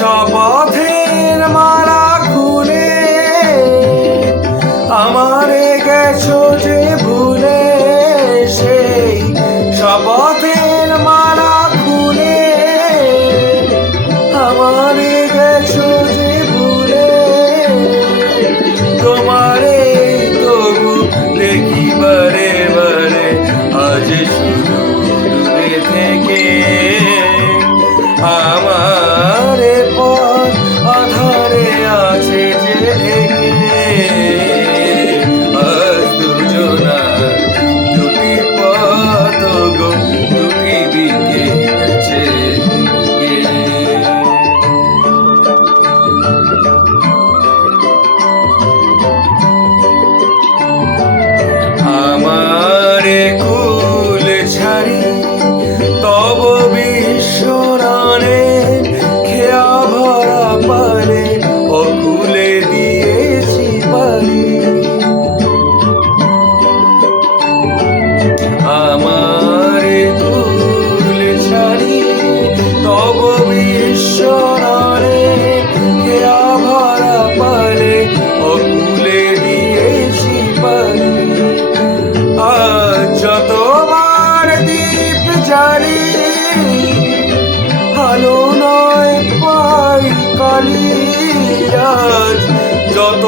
শপথের মালা খুলে আমারে গেছো যে ভুলে। জানি ভালো নয় পাই কালি আজ। যত